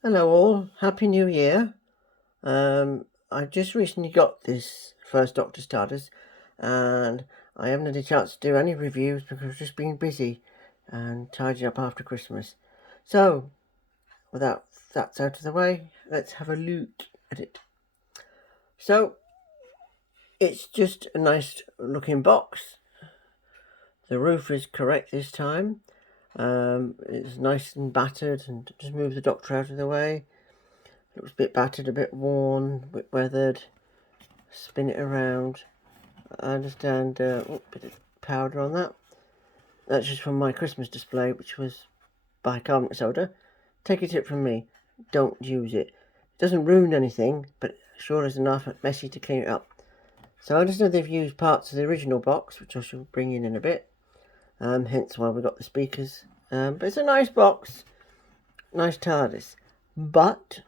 Hello all, Happy New Year. I just recently got this first Doctor's Tardis and I haven't had a chance to do any reviews because I've just been busy and tidying up after Christmas. So, without that out of the way, let's have a look at it. So, it's just a nice looking box. The roof is correct this time. It's nice and battered, and just move the Doctor out of the way. Looks a bit battered, a bit worn, a bit weathered. Spin it around. I understand, bit of powder on that. That's just from my Christmas display, which was bicarbonate soda. Take a tip from me, don't use it. It doesn't ruin anything, but sure is enough messy to clean it up. So I understand they've used parts of the original box, which I shall bring in a bit. Hence why we got the speakers. But it's a nice box, nice TARDIS. But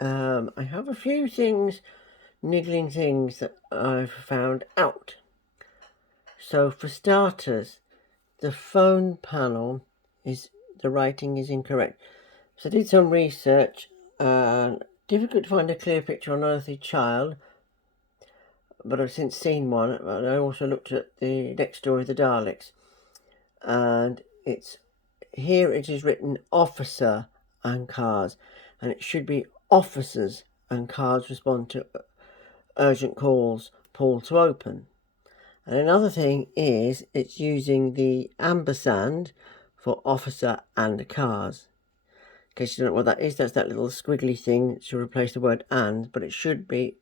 I have a few things, niggling things that I've found out. So for starters, the phone panel the writing is incorrect. So I did some research. Difficult to find a clear picture on Unearthly Child, but I've since seen one. And I also looked at the next story, the Daleks, and it is written officer and cars, and it should be officers and cars respond to urgent calls, pull to open. And another thing is it's using the ampersand for officer and cars. In case you don't know what that is, that's that little squiggly thing to replace the word and, but it should be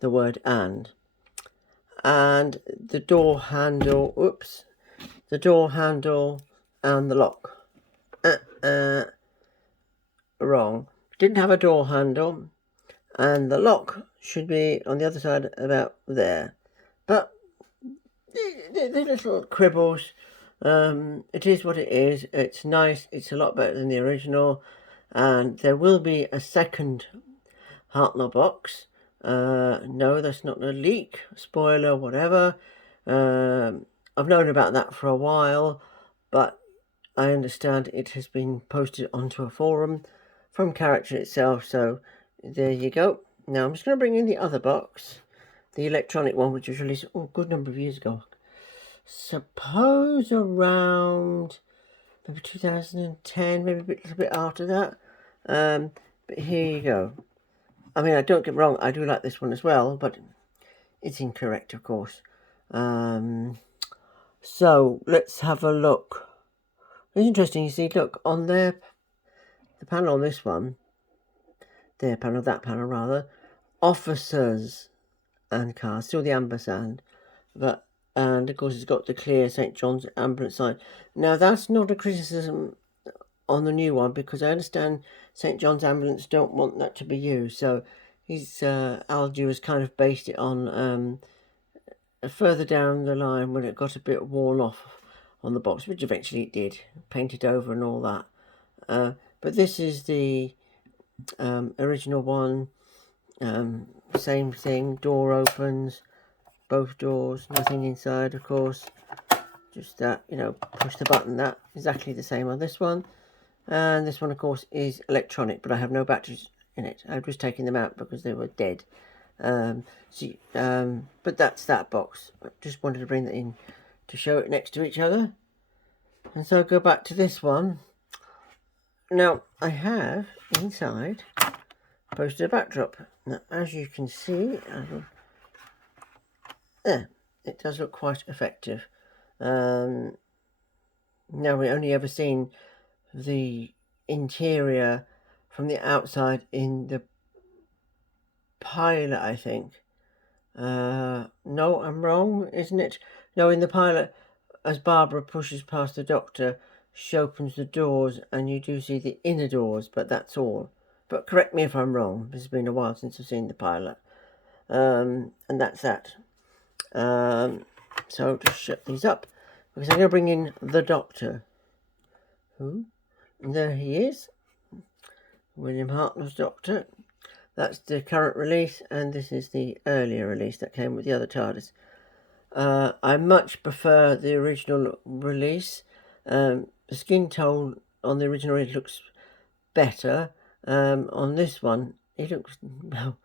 the word and. And the door handle, the door handle and the lock. Wrong. Didn't have a door handle, and the lock should be on the other side about there. But the little cribbles, it is what it is. It's nice. It's a lot better than the original, and there will be a second Hartnell box. No, that's not a leak, spoiler, whatever. I've known about that for a while, but I understand it has been posted onto a forum from Character itself, so there you go. Now I'm just going to bring in the other box, the electronic one, which was released a good number of years ago. Suppose around maybe 2010, maybe a little bit after that. But here you go. I mean, I don't get me wrong, I do like this one as well, but it's incorrect, of course. So let's have a look. It's interesting, you see, look, on the panel on this one, that panel rather, officers and cars, still the ampersand, but, and of course it's got the clear St. John's ambulance sign. Now that's not a criticism on the new one, because I understand St. John's ambulance don't want that to be used, so Aldu has kind of based it on further down the line when it got a bit worn off on the box, which eventually it did, painted over and all that. But this is the original one. Same thing, door opens, both doors, nothing inside, of course. Just that, push the button, that exactly the same on this one. And this one, of course, is electronic, but I have no batteries in it. I've just taken them out because they were dead. But that's that box. I just wanted to bring that in to show it next to each other. And so go back to this one. Now, I have inside posted a backdrop. Now, as you can see, there, it does look quite effective. Now, we only ever seen the interior from the outside in the pilot, I think. No, I'm wrong, isn't it? No, in the pilot, as Barbara pushes past the Doctor, she opens the doors and you do see the inner doors, but that's all. But correct me if I'm wrong. It's been a while since I've seen the pilot. And that's that. So just shut these up, because I'm going to bring in the Doctor. Who? And there he is. William Hartnell's Doctor. That's the current release, and this is the earlier release that came with the other TARDIS. I much prefer the original release. The skin tone on the original release looks better, On this one, he looks, well,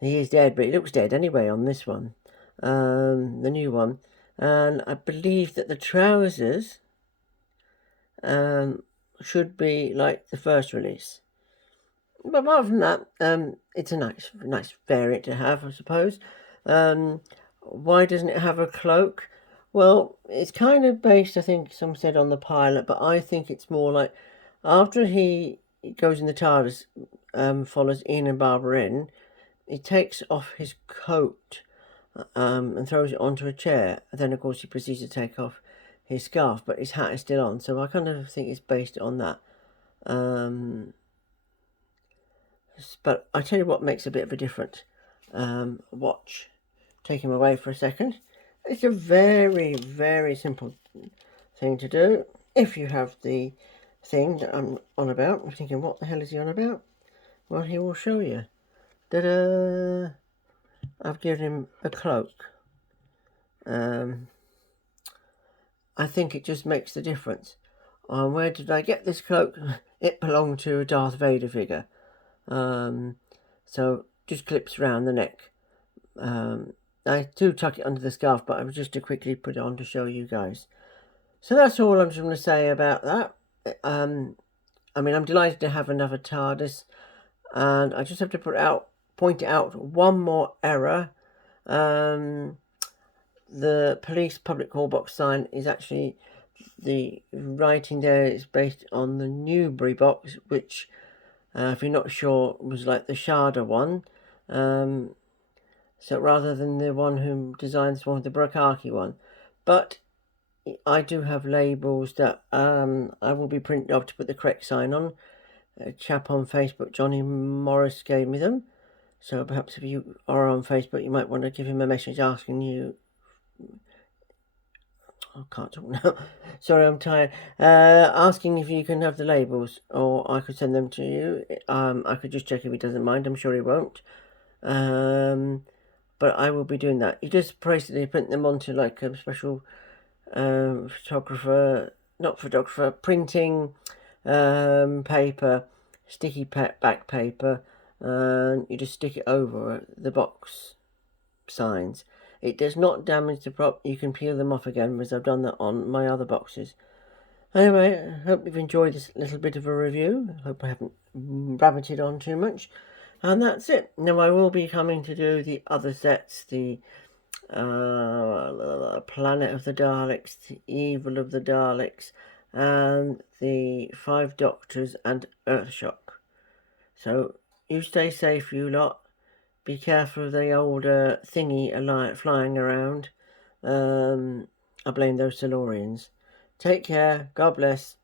he is dead, but he looks dead anyway on this one, the new one. And I believe that the trousers should be like the first release. But apart from that, it's a nice variant to have, I suppose. Why doesn't it have a cloak? Well, it's kind of based, I think some said, on the pilot, but I think it's more like after he goes in the TARDIS, follows Ian and Barbara in, he takes off his coat and throws it onto a chair. Then, of course, he proceeds to take off his scarf, but his hat is still on. So I kind of think it's based on that. But I tell you what makes a bit of a difference. Watch. Take him away for a second. It's a very, very simple thing to do. If you have the thing that I'm on about, I'm thinking, what the hell is he on about? Well, he will show you. Ta-da! I've given him a cloak. I think it just makes the difference. Where did I get this cloak? It belonged to a Darth Vader figure. So just clips around the neck. I do tuck it under the scarf, but I was just to quickly put it on to show you guys. So that's all I'm just going to say about that. I mean, I'm delighted to have another TARDIS, and I just have to point out one more error. The police public call box sign is actually, the writing there is based on the Newbury box, which, if you're not sure, was like the Sharda one. So rather than the one who designed this one with the Brakaki one. But I do have labels that I will be printing off to put the correct sign on. A chap on Facebook, Johnny Morris, gave me them. So perhaps if you are on Facebook, you might want to give him a message asking you... I can't talk now. Sorry, I'm tired. Asking if you can have the labels, or I could send them to you. I could just check if he doesn't mind. I'm sure he won't. But I will be doing that. You just basically print them onto like a special printing paper, sticky back paper, and you just stick it over the box signs. It does not damage the prop. You can peel them off again, because I've done that on my other boxes. Anyway, I hope you've enjoyed this little bit of a review. I hope I haven't rabbited on too much. And that's it. Now I will be coming to do the other sets, the Planet of the Daleks, the Evil of the Daleks, and the 5 Doctors and Earthshock. So you stay safe, you lot. Be careful of the old thingy flying around. I blame those Silurians. Take care. God bless.